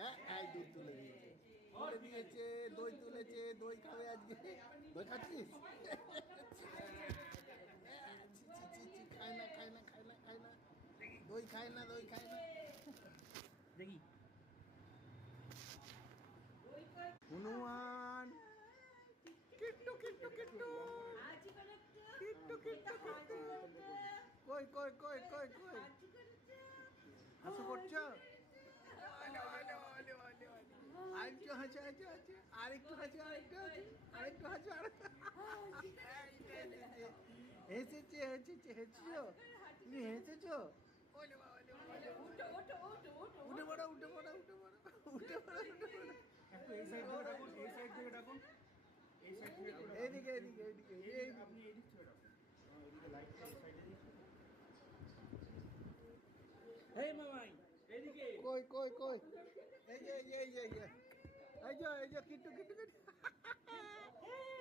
হ্যাঁ হ্যাঁ দুধ তুলে দিয়েছে, তুলে দিয়েছে, দই তুলেছে, দই খাবে আজকে। দই খাচ্ছিস? ছি, ছি, ছি, ছি, খায় না খায় না খায় না খায় না, দই খায় না, দই খায় না। দেখি হনুমান কিট্টু কিট্টু কিট্টু কিট্টু কিট্টু কিট্টু, কই কই কই কই কই হাসু করছো? আরেকটু হাসো হাসো হাসো, আরেকটু হাসো, আরেকটু হাসো, আরেকটু হাসো, হেসেছে হেসেছে, হেসেছো তুমি, হেসেছো? উঠে পড়ো উঠে পড়ো উঠে পড়ো উঠে পড়ো উঠে পড়ো। একটু এই সাইড থেকে ডাকুন, এই সাইড থেকে ডাকুন, এই সাইড থেকে ডাকুন। এইদিকে এইদিকে এইদিকে এইদিকে। আপনি এই দিক থেকে ডাকুন। এদিকে লাইটটা এই সাইডে দিয়েছি। এই মামাই এদিকে। কই কই কই, এই যে এই যে এই যে এই যে এই যে এই যে কিট্টু কিট্টু কিট্টু,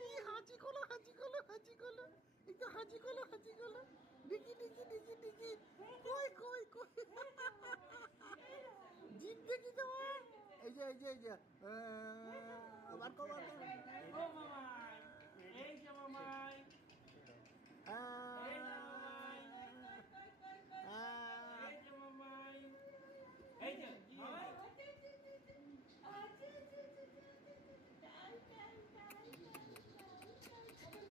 কি হাঁচি খোলো হাঁচি খোলো হাঁচি খোলো, একটু হাঁচি খোলো হাঁচি খোলো, ডিকি ডিকি ডিকি ডিকি, কই কই কই, জিভ দেখি তোমার, এই যে বার কর বার কর। ও মামাই এই যে